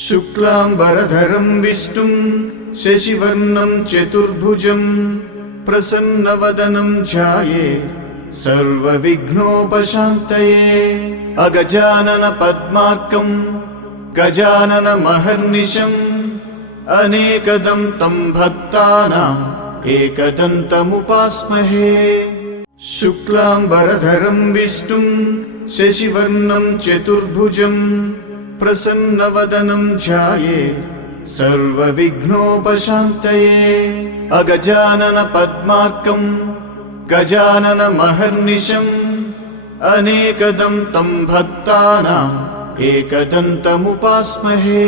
शुक्लांबरधरं विष्णुं शशिवर्णं चतुर्भुजं प्रसन्नवदनं ध्यायेत् सर्वविघ्नोपशान्तये। अगजानन पद्मार्कं गजाननमहर्निशम् अनेकदं तं भक्तानाम् एकदन्तमुपास्महे। शुक्लांबरधरं विष्णुं शशिवर्णं चतुर्भुजं प्रसन्नवदनं ध्यायेत् सर्वविघ्नोपशान्तये। अगजानन पद्मार्कं गजाननमहर्निशम् अनेकदं तं भक्तानाम् एकदन्तमुपास्महे।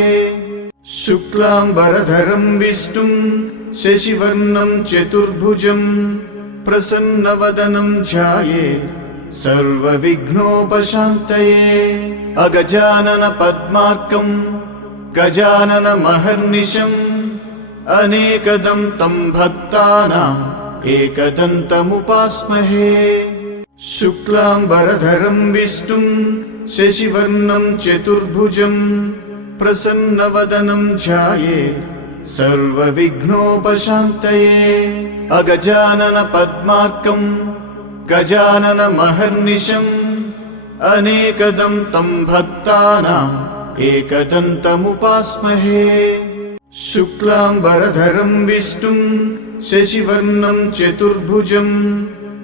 शुक्लांबरधरं विष्णुं शशिवर्णं चतुर्भुजं प्रसन्नवदनं ध्यायेत् सर्वविघ्नोपशान्तये। अगजानन पद्मार्कं गजाननमहर्निशम् अनेकदं तं भक्तानाम् एकदन्तमुपास्महे। शुक्लांबरधरं विष्णुं शशिवर्णं चतुर्भुजं प्रसन्नवदनं ध्यायेत् सर्वविघ्नोपशान्तये। अगजानन पद्मार्कं गजाननमहर्निशम् अनेकदं तं भक्तानाम् एकदन्तमुपास्महे। शुक्लांबरधरं विष्णुं शशिवर्णं चतुर्भुजं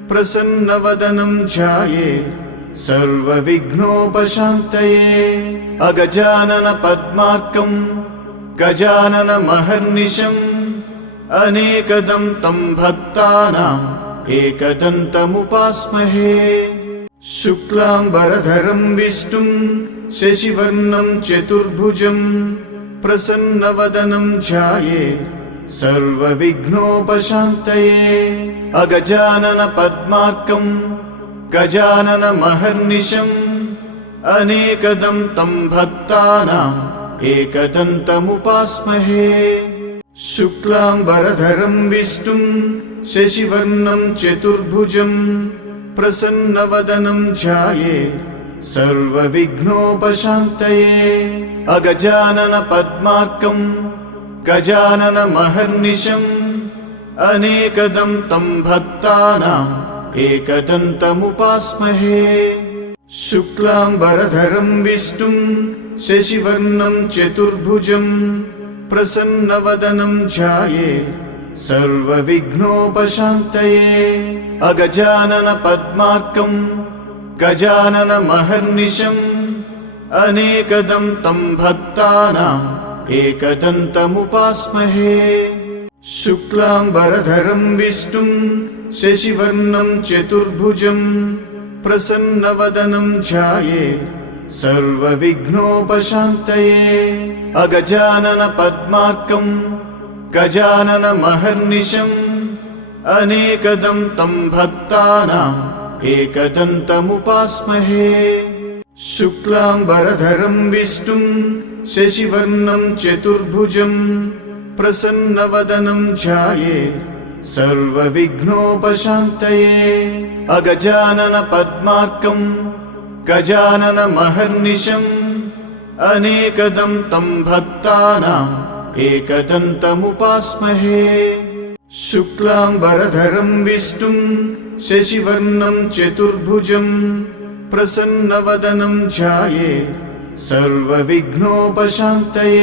प्रसन्नवदनं ध्यायेत् सर्वविघ्नोपशान्तये। अगजानन पद्मार्कं गजाननमहर्निशम् अनेकदं तं भक्तानाम् एकदन्तमुपास्महे। शुक्लांबरधरं विष्णुं शशिवर्णं चतुर्भुजं प्रसन्नवदनं ध्यायेत् सर्वविघ्नोपशान्तये। अगजानन पद्मार्कं गजाननमहर्निशम् अनेकदं तं भक्तानाम् एकदन्तमुपास्महे। शुक्लांबरधरं विष्णुं शशिवर्णं चतुर्भुजं प्रसन्नवदनं ध्यायेत् सर्वविघ्नोपशान्तये। अगजानन पद्मार्कं गजाननमहर्निशम् अनेकदं तं भक्तानाम् एकदन्तमुपास्महे। शुक्लांबरधरं विष्णुं शशिवर्णं चतुर्भुजं प्रसन्नवदनं ध्यायेत् सर्वविघ्नोपशान्तये। अगजानन पद्मार्कं गजाननमहर्निशम् अनेकदं तं भक्तानाम् एकदन्तमुपास्महे। शुक्लांबरधरं विष्णुं शशिवर्णं चतुर्भुजं प्रसन्नवदनं ध्यायेत् सर्वविघ्नोपशान्तये। अगजानन पद्मार्कं गजाननमहर्निशम् अनेकदं तं भक्तानाम् एकदन्तमुपास्महे। शुक्लांबरधरं विष्णुं शशिवर्णं चतुर्भुजं प्रसन्नवदनं ध्यायेत् सर्वविघ्नोपशान्तये। अगजानन पद्मार्कं गजाननमहर्निशम् अनेकदं तं भक्तानाम् एकदन्तमुपास्महे। शुक्लांबरधरं विष्णुं शशिवर्णं चतुर्भुजं प्रसन्नवदनं ध्यायेत् सर्वविघ्नोपशान्तये।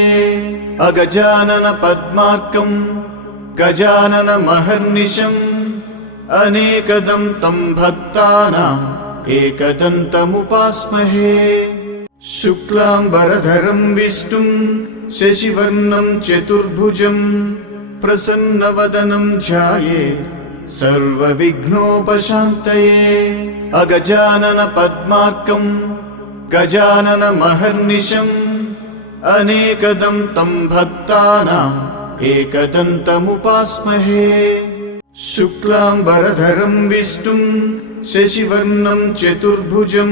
अगजानन पद्मार्कं गजाननमहर्निशम् अनेकदं तं भक्तानाम् एकदन्तमुपास्महे। शुक्लांबरधरं विष्णुं शशिवर्णं चतुर्भुजं प्रसन्नवदनं ध्यायेत् सर्वविघ्नोपशान्तये। अगजानन पद्मार्कं गजाननमहर्निशम् अनेकदं तं भक्तानाम् एकदन्तमुपास्महे। शुक्लांबरधरं विष्णुं शशिवर्णं चतुर्भुजं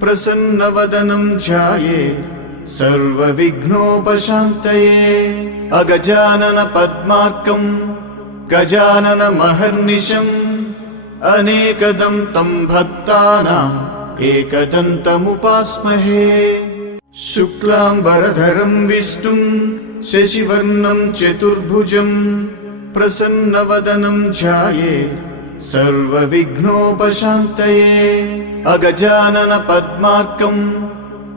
प्रसन्नवदनं ध्यायेत् सर्वविघ्नोपशान्तये। अगजानन पद्मार्कं गजाननमहर्निशम् अनेकदं तं भक्तानाम् एकदन्तमुपास्महे। शुक्लाम्बरधरं विष्णुं शशिवर्णं चतुर्भुजं प्रसन्नवदनं ध्यायेत् सर्वविघ्नोपशान्तये। अगजानन पद्मार्कं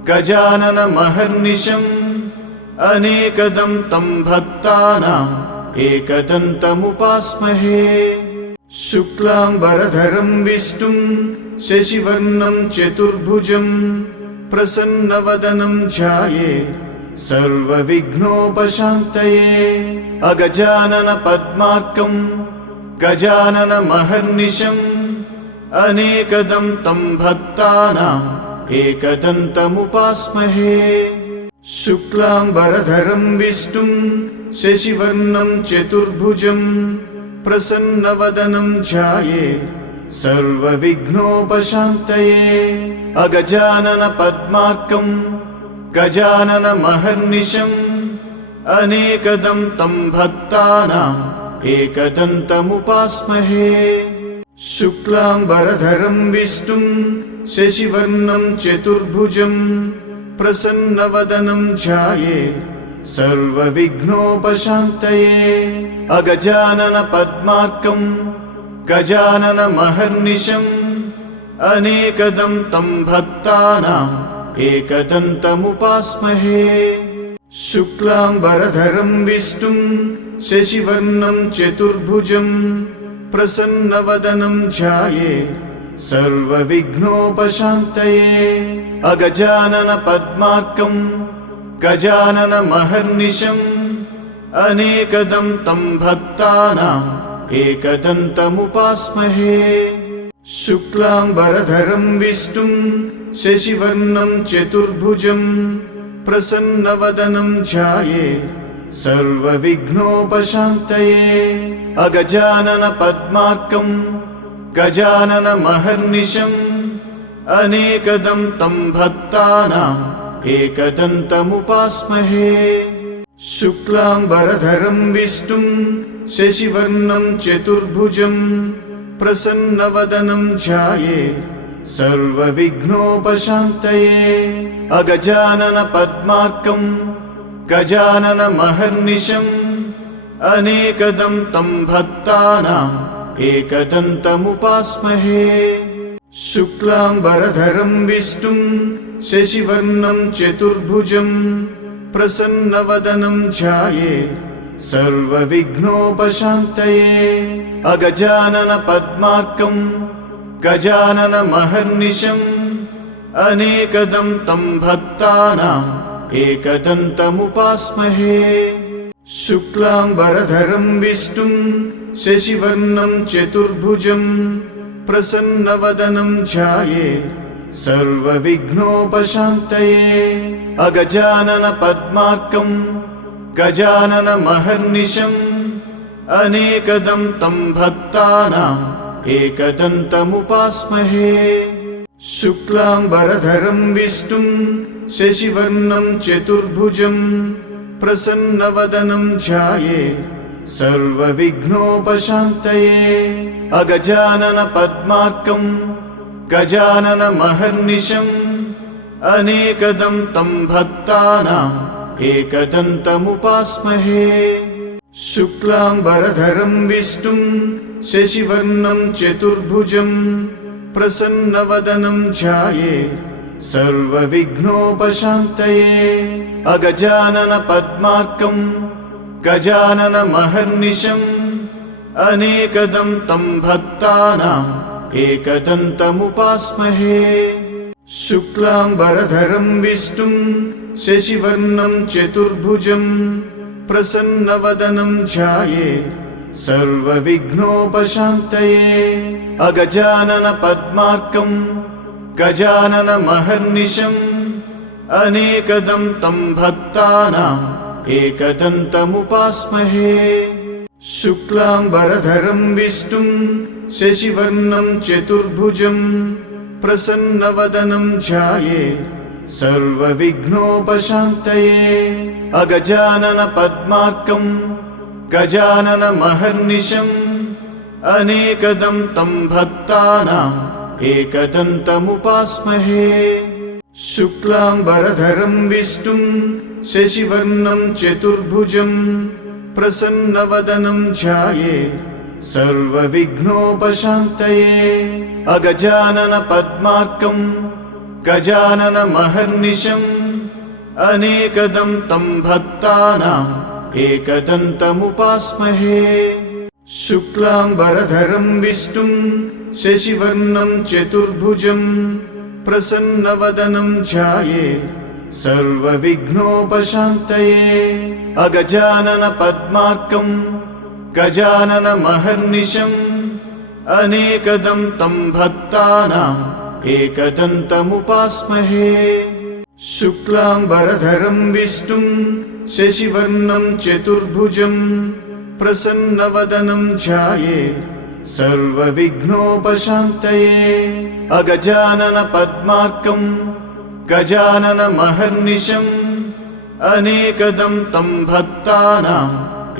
गजाननमहर्निशम् अनेकदं तं भक्तानाम् एकदन्तमुपास्महे। शुक्लाम्बरधरं विष्णुं शशिवर्णं चतुर्भुजं प्रसन्नवदनं ध्यायेत् सर्वविघ्नोपशान्तये। अगजानन पद्मार्कं गजाननमहर्निशम् अनेकदं तं भक्तानाम् एकदन्तमुपास्महे। शुक्लाम्बरधरं विष्णुं शशिवर्णं चतुर्भुजं प्रसन्नवदनं ध्यायेत् सर्वविघ्नोपशान्तये। अगजानन पद्मार्कं गजाननमहर्निशम् अनेकदं तं भक्तानाम् एकदन्तमुपास्महे। शुक्लाम्बरधरं विष्णुं शशिवर्णं चतुर्भुजं प्रसन्नवदनं ध्यायेत् सर्वविघ्नोपशान्तये। अगजानन पद्मार्कं गजाननमहर्निशम् अनेकदं तं भक्तानाम् एकदन्तमुपास्महे। शुक्लाम्बरधरं विष्णुं शशिवर्णं चतुर्भुजं प्रसन्नवदनं ध्यायेत् सर्वविघ्नोपशान्तये। अगजानन पद्मार्कं गजाननमहर्निशम् अनेकदं तं भक्तानाम् एकदन्तमुपास्महे। शुक्लाम्बरधरं विष्णुं शशिवर्णं चतुर्भुजं प्रसन्नवदनं ध्यायेत् सर्वविघ्नोपशान्तये। अगजानन पद्मार्कं गजाननमहर्निशम् अनेकदं तं भक्तानाम् एकदन्तमुपास्महे। शुक्लाम्बरधरं विष्णुं शशिवर्णं चतुर्भुजं प्रसन्नवदनं ध्यायेत् सर्वविघ्नोपशान्तये। अगजानन पद्मार्कं गजाननमहर्निशम् अनेकदं तं भक्तानाम् एकदन्तमुपास्महे। शुक्लाम्बरधरं विष्णुं शशिवर्णं चतुर्भुजं प्रसन्नवदनं ध्यायेत् सर्वविघ्नोपशान्तये। अगजानन पद्मार्कं गजाननमहर्निशम् अनेकदं तं भक्तानाम् एकदन्तमुपास्महे। शुक्लाम्बरधरं विष्णुं शशिवर्णं चतुर्भुजं प्रसन्नवदनं ध्यायेत् सर्वविघ्नोपशान्तये। अगजानन पद्मार्कं गजाननमहर्निशम् अनेकदं तं भक्तानाम् एकदन्तमुपास्महे। शुक्लाम्बरधरं विष्णुं शशिवर्णं चतुर्भुजं प्रसन्नवदनं ध्यायेत् सर्वविघ्नोपशान्तये। अगजानन पद्मार्कं गजाननमहर्निशम् अनेकदं तं भक्तानाम् एकदन्तमुपास्महे। शुक्लाम्बरधरं विष्णुं शशिवर्णं चतुर्भुजं प्रसन्नवदनं ध्यायेत् सर्वविघ्नोपशान्तये। अगजानन पद्मार्कं गजाननमहर्निशम् अनेकदं तं भक्तानाम् एकदन्तमुपास्महे। शुक्लाम्बरधरं विष्णुं शशिवर्णं चतुर्भुजं प्रसन्नवदनं ध्यायेत् सर्वविघ्नोपशान्तये। अगजानन पद्मार्कं गजाननमहर्निशम् अनेकदं तं भक्तानाम् एकदन्तमुपास्महे। शुक्लाम्बरधरं विष्णुं शशिवर्णं चतुर्भुजं प्रसन्नवदनं ध्यायेत् सर्वविघ्नोपशान्तये। अगजानन पद्मार्कं गजाननमहर्निशम् अनेकदं तं भक्तानाम् एकदन्तमुपास्महे। शुक्लाम्बरधरं विष्णुं शशिवर्णं चतुर्भुजं प्रसन्नवदनं ध्यायेत् सर्वविघ्नोपशान्तये अगजाननपद्मार्कं गजाननमहर्निशम् अनेकदं तं भक्तानाम् एकदन्तमुपास्महे शुक्लाम्बरधरं विष्णुं शशिवर्णं चतुर्भुजं प्रसन्नवदनं ध्यायेत् सर्वविघ्नोपशान्तये अगजाननपद्मार्कं गजाननमहर्निशम् अनेकदं तं भक्तानाम् एकदन्तमुपास्महे शुक्लाम्बरधरं विष्णुं शशिवर्णं चतुर्भुजं प्रसन्नवदनं ध्यायेत् सर्वविघ्नोपशान्तये अगजाननपद्मार्कं गजाननमहर्निशम् अनेकदं तं भक्तानाम्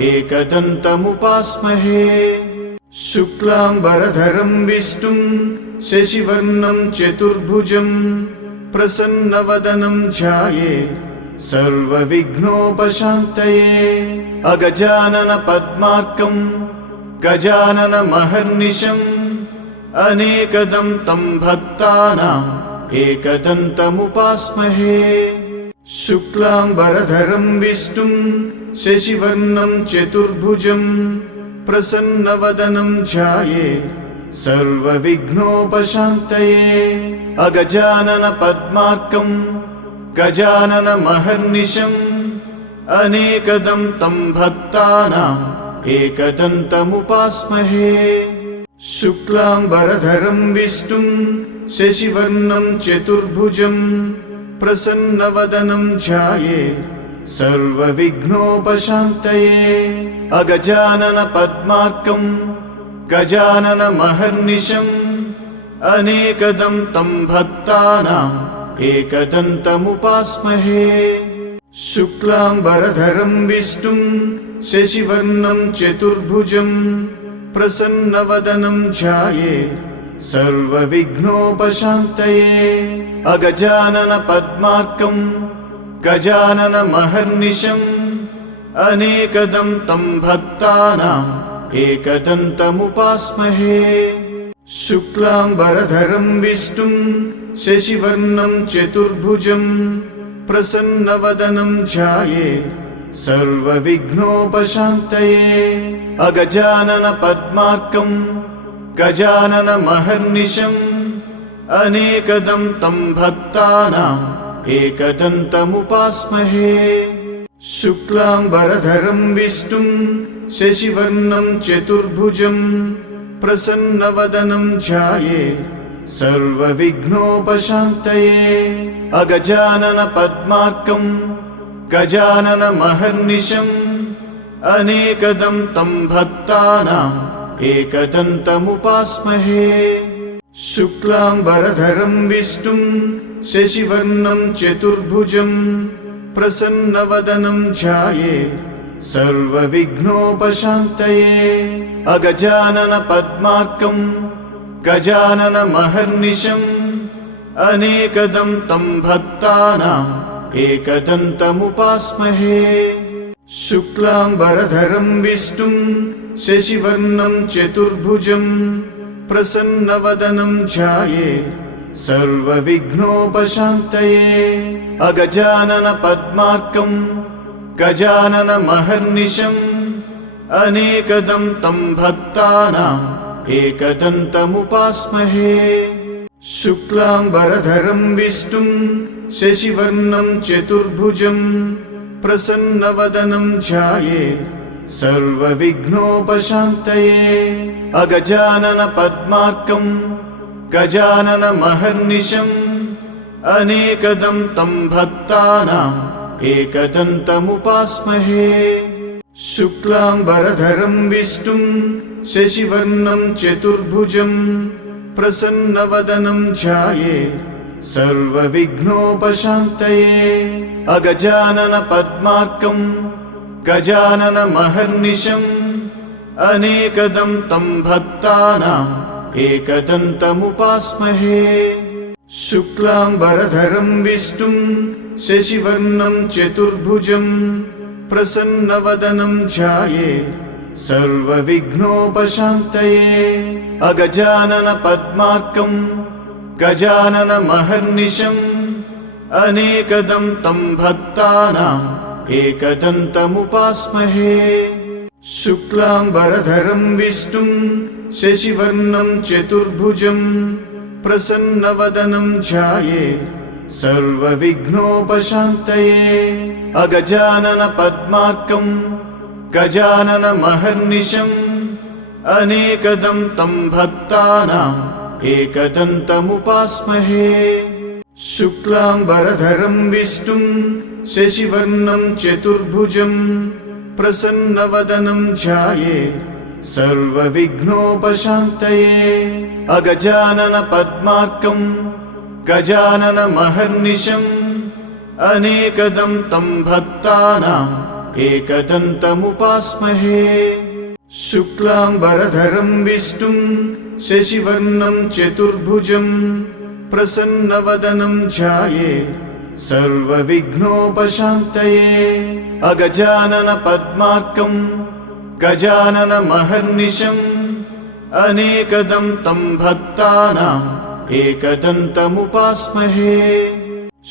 एकदन्तमुपास्महे शुक्लाम्बरधरं विष्णुं शशिवर्णं चतुर्भुजं प्रसन्नवदनं ध्यायेत् सर्वविघ्नोपशान्तये अगजाननपद्मार्कं गजाननमहर्निशम् अनेकदं तं भक्तानाम् एकदन्तमुपास्महे शुक्लाम्बरधरं विष्णुं शशिवर्णं चतुर्भुजं प्रसन्नवदनं ध्यायेत् सर्वविघ्नोपशान्तये अगजाननपद्मार्कं गजाननमहर्निशम् अनेकदं तं भक्तानाम् एकदन्तमुपास्महे शुक्लाम्बरधरं विष्णुं शशिवर्णं चतुर्भुजं प्रसन्नवदनं ध्यायेत् सर्वविघ्नोपशान्तये अगजाननपद्मार्कं गजाननमहर्निशम् अनेकदं तं भक्तानाम् एकदन्तमुपास्महे शुक्लाम्बरधरं विष्णुं शशिवर्णं चतुर्भुजं प्रसन्नवदनं ध्यायेत् सर्वविघ्नोपशान्तये अगजाननपद्मार्कं गजाननमहर्निशम् अनेकदं तं भक्तानाम् एकदन्तमुपास्महे शुक्लाम्बरधरं विष्णुं शशिवर्णं चतुर्भुजं प्रसन्नवदनं ध्यायेत् सर्वविघ्नोपशान्तये अगजाननपद्मार्कं गजाननमहर्निशम् अनेकदं तं भक्तानाम् एकदन्तमुपास्महे शुक्लाम्बरधरं विष्णुं शशिवर्णं चतुर्भुजं प्रसन्नवदनं ध्यायेत् सर्वविघ्नोपशान्तये अगजाननपद्मार्कं गजाननमहर्निशम् अनेकदं तं भक्तानाम् एकदन्तमुपास्महे शुक्लाम्बरधरं विष्णुं शशिवर्णं चतुर्भुजं प्रसन्नवदनं ध्यायेत् सर्वविघ्नोपशान्तये अगजाननपद्मार्कं गजाननमहर्निशम् अनेकदं तं भक्तानाम् एकदन्तमुपास्महे शुक्लाम्बरधरं विष्णुं शशिवर्णं चतुर्भुजं प्रसन्नवदनं ध्यायेत् सर्वविघ्नोपशान्तये अगजाननपद्मार्कं गजाननमहर्निशम् अनेकदं तं भक्तानाम् एकदन्तमुपास्महे शुक्लाम्बरधरं विष्णुं शशिवर्णं चतुर्भुजं प्रसन्नवदनं ध्यायेत् सर्वविघ्नोपशान्तये अगजाननपद्मार्कं गजाननमहर्निशम् अनेकदं तं भक्तानाम् एकदन्तमुपास्महे शुक्लाम्बरधरं विष्णुं शशिवर्णं चतुर्भुजं प्रसन्नवदनं ध्यायेत् सर्वविघ्नोपशान्तये अगजाननपद्मार्कं गजाननमहर्निशम् अनेकदं तं भक्तानाम् एकदन्तमुपास्महे शुक्लाम्बरधरं विष्णुं शशिवर्णं चतुर्भुजं प्रसन्नवदनं ध्यायेत् सर्वविघ्नोपशान्तये अगजानन पद्मार्कं गजाननमहर्निशम् अनेकदं तं भक्तानाम् एकदन्तमुपास्महे शुक्लाम्बरधरं विष्णुं शशिवर्णं चतुर्भुजं प्रसन्नवदनं ध्यायेत् सर्वविघ्नोपशान्तये अगजानन पद्मार्कं गजाननमहर्निशम् अनेकदं तं भक्तानाम् एकदन्तमुपास्महे शुक्लाम्बरधरं विष्णुं शशिवर्णं चतुर्भुजं प्रसन्नवदनं ध्यायेत् सर्वविघ्नोपशान्तये अगजानन पद्मार्कं गजाननमहर्निशम् अनेकदं तं भक्तानाम् एकदन्तमुपास्महे शुक्लाम्बरधरं विष्णुं शशिवर्णं चतुर्भुजं प्रसन्नवदनं ध्यायेत् सर्वविघ्नोपशान्तये अगजानन पद्मार्कं गजाननमहर्निशम् अनेकदं तं भक्तानाम् एकदन्तमुपास्महे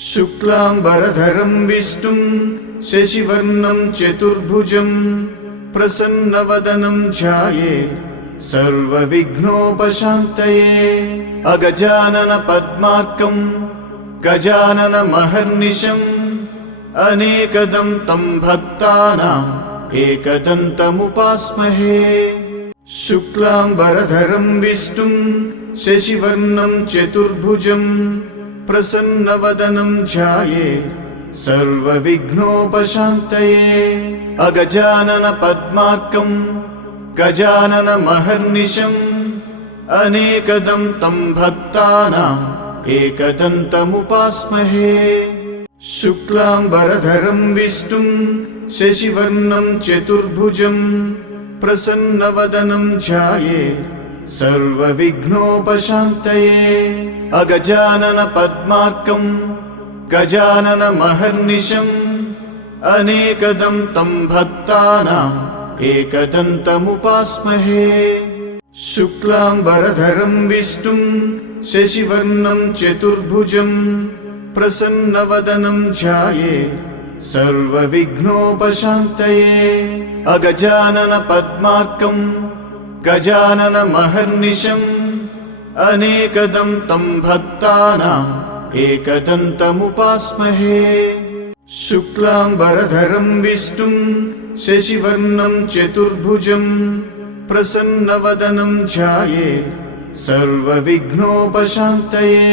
शुक्लाम्बरधरं विष्णुं शशिवर्णं चतुर्भुजं प्रसन्नवदनं ध्यायेत् सर्वविघ्नोपशान्तये अगजानन पद्मार्कं गजाननमहर्निशम् अनेकदं तं भक्तानाम् एकदन्तमुपास्महे शुक्लाम्बरधरं विष्णुं शशिवर्णं चतुर्भुजं प्रसन्नवदनं ध्यायेत् सर्वविघ्नोपशान्तये अगजानन पद्मार्कं गजाननमहर्निशम् अनेकदं तं भक्तानाम् एकदन्तमुपास्महे शुक्लाम्बरधरं विष्णुं शशिवर्णं चतुर्भुजं प्रसन्नवदनं ध्यायेत् सर्वविघ्नोपशान्तये अगजानन पद्मार्कं गजाननमहर्निशम् अनेकदं तं भक्तानाम् एकदन्तमुपास्महे शुक्लाम्बरधरं विष्णुं शशिवर्णं चतुर्भुजं प्रसन्नवदनं ध्यायेत् सर्वविघ्नोपशान्तये अगजानन पद्मार्कं गजाननमहर्निशम् अनेकदं तं भक्तानाम् एकदन्तमुपास्महे शुक्लाम्बरधरं विष्णुं शशिवर्णं चतुर्भुजं प्रसन्नवदनं ध्यायेत् सर्वविघ्नोपशान्तये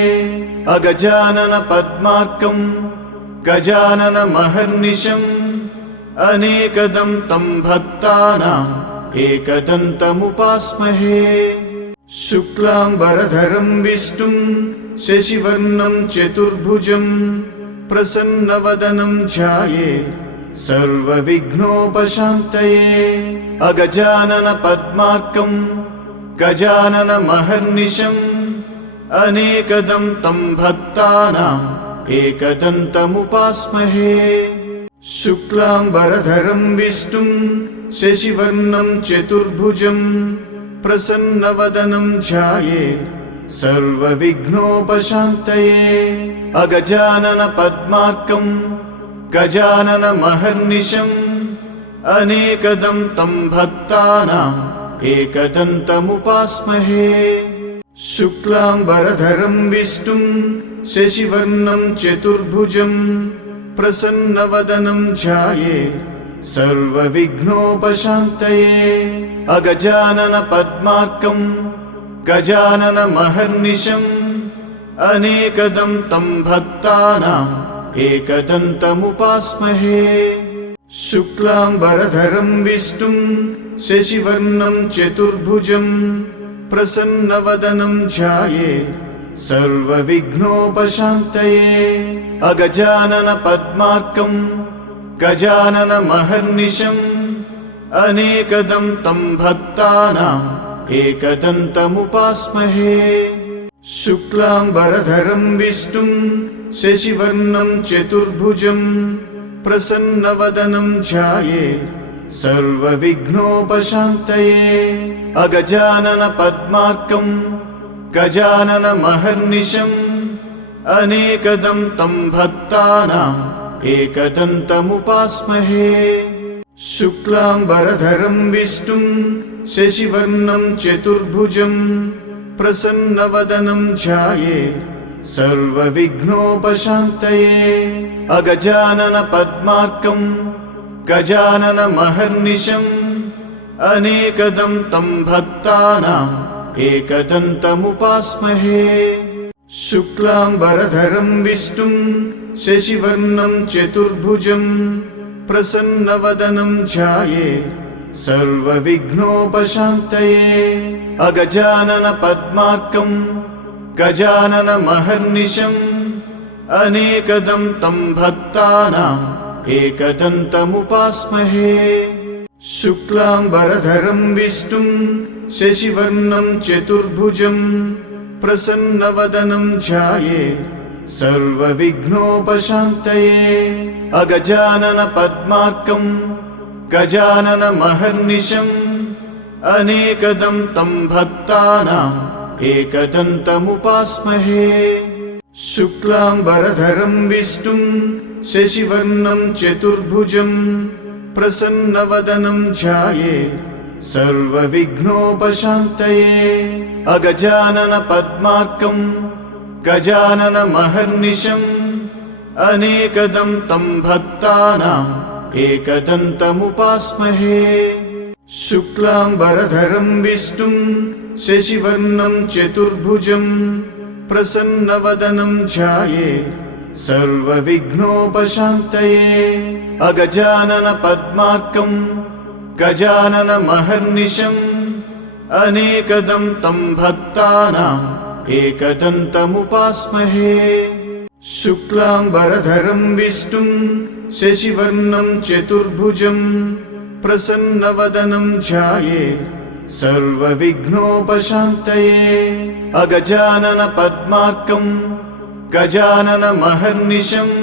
अगजानन पद्मार्कं गजाननमहर्निशम् अनेकदं तं भक्तानाम् एकदन्तमुपास्महे शुक्लाम्बरधरं विष्णुं शशिवर्णं चतुर्भुजं प्रसन्नवदनं ध्यायेत् सर्वविघ्नोपशान्तये अगजानन पद्मार्कं गजाननमहर्निशम् अनेकदं तं भक्तानाम् एकदन्तमुपास्महे शुक्लाम्बरधरं विष्णुं शशिवर्णं चतुर्भुजं प्रसन्नवदनं ध्यायेत् सर्वविघ्नोपशान्तये अगजानन पद्मार्कं गजाननमहर्निशम् अनेकदं तं भक्तानाम् एकदन्तमुपास्महे शुक्लाम्बरधरं विष्णुं शशिवर्णं चतुर्भुजं प्रसन्नवदनं ध्यायेत् सर्वविघ्नोपशान्तये अगजानन पद्मार्कं गजाननमहर्निशम् अनेकदं तं भक्तानाम् एकदन्तमुपास्महे शुक्लाम्बरधरं विष्णुं शशिवर्णं चतुर्भुजं प्रसन्नवदनं ध्यायेत् सर्वविघ्नोपशान्तये अगजानन पद्मार्कं गजाननमहर्निशम् अनेकदं तं भक्तानाम् एकदन्तमुपास्महे शुक्लाम्बरधरं विष्णुं शशिवर्णं चतुर्भुजं प्रसन्नवदनं ध्यायेत् सर्वविघ्नोपशान्तये। अगजानन पद्मार्कं गजाननमहर्निशम् अनेकदं तं भक्तानाम् एकदन्तमुपास्महे। शुक्लाम्बरधरं विष्णुं शशिवर्णं चतुर्भुजं प्रसन्नवदनं ध्यायेत् सर्वविघ्नोपशान्तये। अगजानन पद्मार्कं गजाननमहर्निशम् अनेकदं तं भक्तानाम् एकदन्तमुपास्महे। शुक्लाम्बरधरं विष्णुं शशिवर्णं चतुर्भुजं प्रसन्नवदनं ध्यायेत् सर्वविघ्नोपशान्तये। अगजानन पद्मार्कं गजाननमहर्निशम् अनेकदं तं भक्तानाम् एकदन्तमुपास्महे। शुक्लाम्बरधरं विष्णुं शशिवर्णं चतुर्भुजं प्रसन्नवदनं ध्यायेत् सर्वविघ्नोपशान्तये। अगजानन पद्मार्कं गजाननमहर्निशम् अनेकदं तं भक्तानाम् एकदन्तमुपास्महे। शुक्लाम्बरधरं विष्णुं शशिवर्णं चतुर्भुजं प्रसन्नवदनं ध्यायेत् सर्वविघ्नोपशान्तये। अगजानन पद्मार्कं गजाननमहर्निशम् अनेकदं तं भक्तानाम् एकदन्तमुपास्महे। शुक्लाम्बरधरं विष्णुं शशिवर्णं चतुर्भुजं प्रसन्नवदनं ध्यायेत् सर्वविघ्नोपशान्तये। अगजानन पद्मार्कं गजाननमहर्निशम् अनेकदं तं भक्तानाम् एकदन्तमुपास्महे। शुक्लाम्बरधरं विष्णुं शशिवर्णं चतुर्भुजं प्रसन्नवदनं ध्यायेत् सर्वविघ्नोपशान्तये। अगजानन पद्मार्कं गजाननमहर्निशम्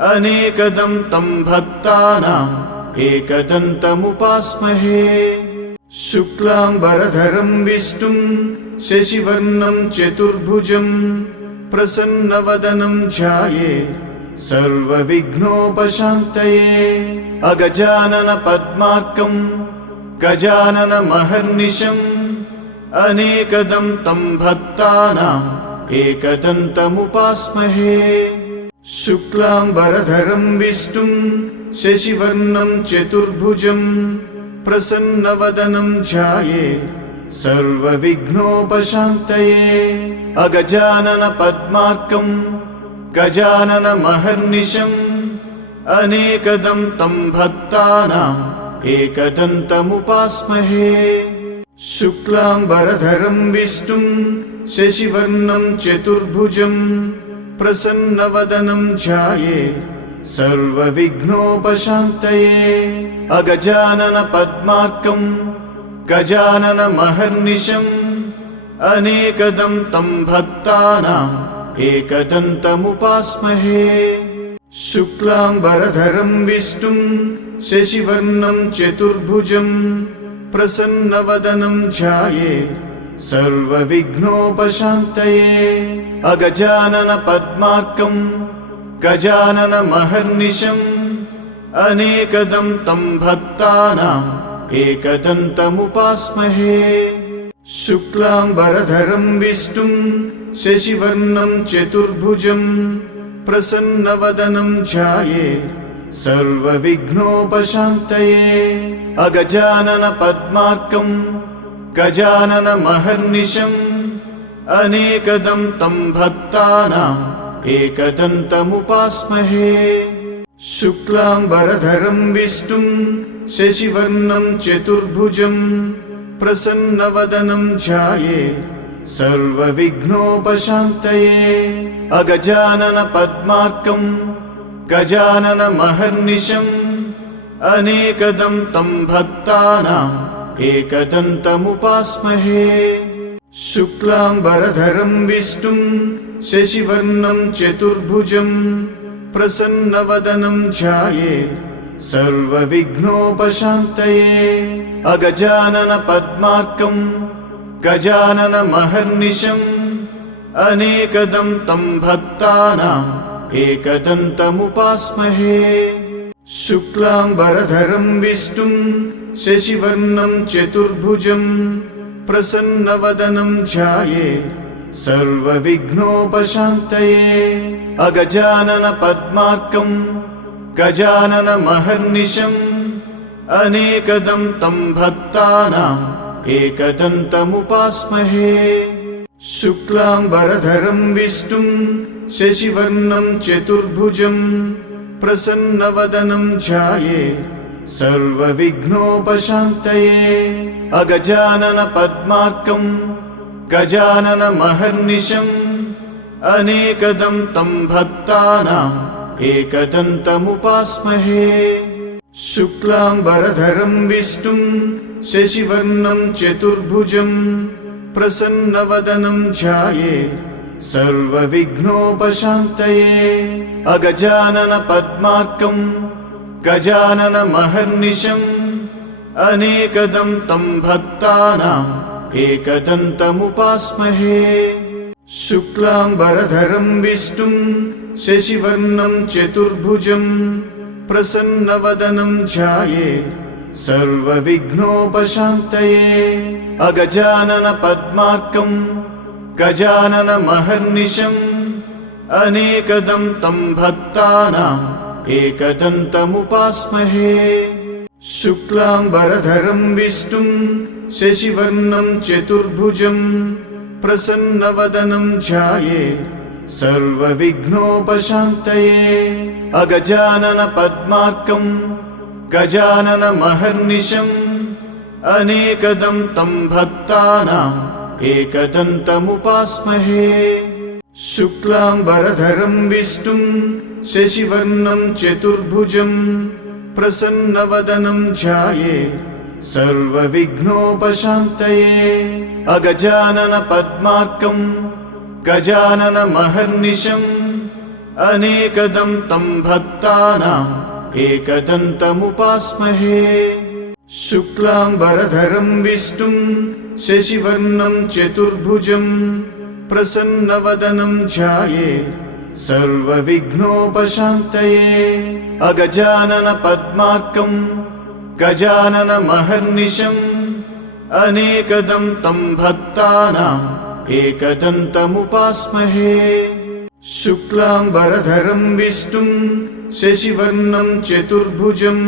अनेकदं तं भक्तानाम् एकदन्तमुपास्महे। शुक्लाम्बरधरं विष्णुं शशिवर्णं चतुर्भुजं प्रसन्नवदनं ध्यायेत् सर्वविघ्नोपशान्तये। अगजानन पद्मार्कं गजाननमहर्निशम् अनेकदं तं भक्तानाम् एकदन्तमुपास्महे। शुक्लाम्बरधरं विष्णुं शशिवर्णं चतुर्भुजं प्रसन्नवदनं ध्यायेत् सर्वविघ्नोपशान्तये। अगजानन पद्मार्कं गजाननमहर्निशम् अनेकदं तं भक्तानाम् एकदन्तमुपास्महे। शुक्लाम्बरधरं विष्णुं शशिवर्णं चतुर्भुजं प्रसन्नवदनं ध्यायेत् सर्वविघ्नोपशान्तये। अगजानन पद्मार्कं गजाननमहर्निशम् अनेकदं तं भक्तानाम् एकदन्तमुपास्महे। शुक्लाम्बरधरं विष्णुं शशिवर्णं चतुर्भुजं प्रसन्नवदनं ध्यायेत् सर्वविघ्नोपशान्तये। अगजानन पद्मार्कं गजाननमहर्निशम् अनेकदं तं भक्तानाम् एकदन्तमुपास्महे। शुक्लाम्बरधरं विष्णुं शशिवर्णं चतुर्भुजं प्रसन्नवदनं ध्यायेत् सर्वविघ्नोपशान्तये। अगजानन पद्मार्कं गजाननमहर्निशम् अनेकदं तं भक्तानाम् एकदन्तमुपास्महे। शुक्लाम्बरधरं विष्णुं शशिवर्णं चतुर्भुजं प्रसन्नवदनं ध्यायेत् सर्वविघ्नोपशान्तये। अगजानन पद्मार्कं गजाननमहर्निशम् अनेकदं तं भक्तानाम् एकदन्तमुपास्महे। शुक्लाम्बरधरं विष्णुं शशिवर्णं चतुर्भुजं प्रसन्नवदनं ध्याये सर्वविघ्नोपशान्तये अगजानन पद्मार्कं गजाननमहर्निशम् अनेकदं तं भक्तानाम् एकदन्तमुपास्महे शुक्लाम्बरधरं विष्णुं शशिवर्णं चतुर्भुजं प्रसन्नवदनं ध्याये सर्वविघ्नोपशान्तये अगजानन पद्मार्कं गजाननमहर्निशम् अनेकदं तं भक्तानाम् एकदन्तमुपास्महे शुक्लाम्बरधरं विष्णुं शशिवर्णं चतुर्भुजं प्रसन्नवदनं ध्याये सर्वविघ्नोपशान्तये अगजानन पद्मार्कं गजाननमहर्निशम् अनेकदं तं भक्तानाम् एकदन्तमुपास्महे शुक्लाम्बरधरं विष्णुं शशिवर्णं चतुर्भुजं प्रसन्नवदनं ध्याये सर्वविघ्नोपशान्तये अगजानन पद्मार्कं गजाननमहर्निशम् अनेकदं तं भक्तानाम् एकदन्तमुपास्महे शुक्लाम्बरधरं विष्णुं शशिवर्णं चतुर्भुजं प्रसन्नवदनं ध्याये सर्वविघ्नोपशान्तये अगजानन पद्मार्कं गजाननमहर्निशम् अनेकदं तं भक्तानाम् एकदन्तमुपास्महे शुक्लाम्बरधरं विष्णुं शशिवर्णं चतुर्भुजं प्रसन्नवदनं ध्याये सर्वविघ्नोपशान्तये अगजानन पद्मार्कं गजाननमहर्निशम् अनेकदं तं भक्तानाम् एकदन्तमुपास्महे शुक्लाम्बरधरं विष्णुं शशिवर्णं चतुर्भुजं प्रसन्नवदनं ध्याये सर्वविघ्नोपशान्तये अगजानन पद्मार्कं गजाननमहर्निशम् अनेकदं तं भक्तानाम् एकदन्तमुपास्महे शुक्लाम्बरधरं विष्णुं शशिवर्णं चतुर्भुजं प्रसन्नवदनं ध्याये सर्वविघ्नोपशान्तये अगजानन पद्मार्कं गजाननमहर्निशम् अनेकदं तं भक्तानाम् एकदन्तमुपास्महे शुक्लाम्बरधरं विष्णुं शशिवर्णं चतुर्भुजं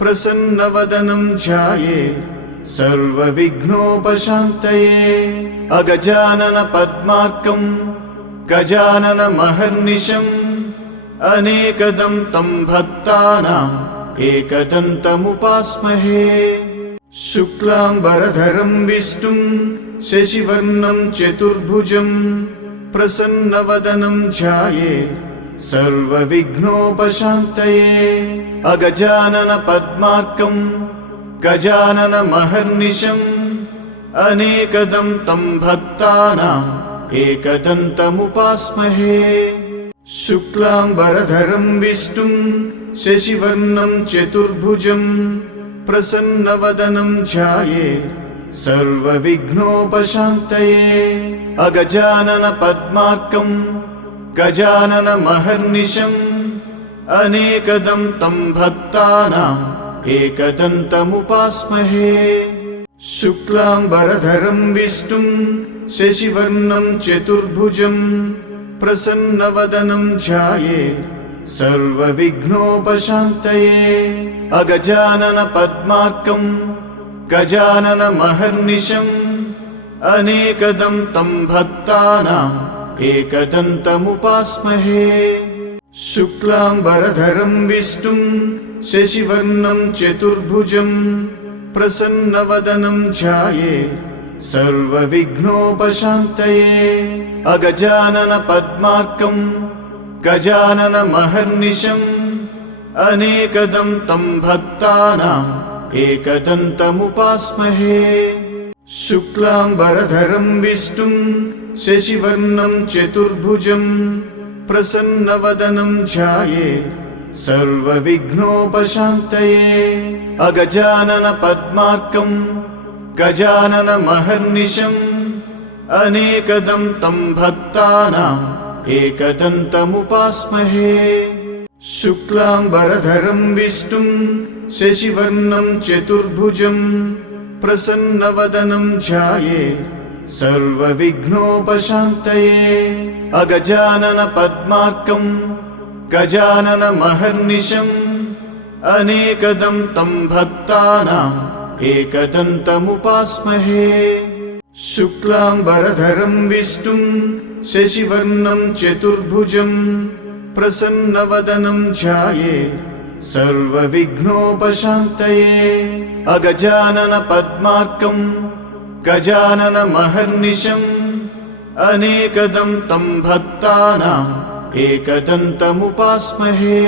प्रसन्नवदनं ध्याये सर्वविघ्नोपशान्तये अगजानन पद्मार्कं गजाननमहर्निशम् अनेकदं तं भक्तानाम् एकदन्तमुपास्महे शुक्लाम्बरधरं विष्णुं शशिवर्णं चतुर्भुजं प्रसन्नवदनं ध्याये सर्वविघ्नोपशान्तये अगजानन पद्मार्कं गजाननमहर्निशम् अनेकदं तं भक्तानाम् एकदन्तमुपास्महे शुक्लाम्बरधरं विष्णुं शशिवर्णं चतुर्भुजं प्रसन्नवदनं ध्याये सर्वविघ्नोपशान्तये अगजानन पद्मार्कं गजाननमहर्निशम् अनेकदं तं भक्तानाम् एकदन्तमुपास्महे शुक्लाम्बरधरं विष्णुं शशिवर्णं चतुर्भुजं प्रसन्नवदनं ध्याये सर्वविघ्नोपशान्तये अगजानन पद्मार्कं गजाननमहर्निशम् अनेकदं तं भक्तानाम् एकदन्तमुपास्महे शुक्लाम्बरधरं विष्णुं शशिवर्णं चतुर्भुजं प्रसन्नवदनं ध्याये सर्वविघ्नोपशान्तये अगजानन पद्मार्कं गजाननमहर्निशम् अनेकदं तं भक्तानाम् एकदन्तमुपास्महे शुक्लाम्बरधरं विष्णुं शशिवर्णं चतुर्भुजं प्रसन्नवदनं ध्यायेत् सर्वविघ्नोपशान्तये अगजानन पद्मार्कं गजाननमहर्निशम् अनेकदं तं भक्तानाम् एकदन्तमुपास्महे शुक्लाम्बरधरं विष्णुं शशिवर्णं चतुर्भुजं प्रसन्नवदनं ध्यायेत् सर्वविघ्नोपशान्तये अगजानन पद्मार्कं गजाननमहर्निशम् अनेकदं तं भक्तानाम् एकदन्तमुपास्महे शुक्लाम्बरधरं विष्णुं शशिवर्णं चतुर्भुजं प्रसन्नवदनं ध्यायेत् सर्वविघ्नोपशान्तये अगजानन पद्मार्कं गजाननमहर्निशम् अनेकदं तं भक्तानाम् एकदन्तमुपास्महे।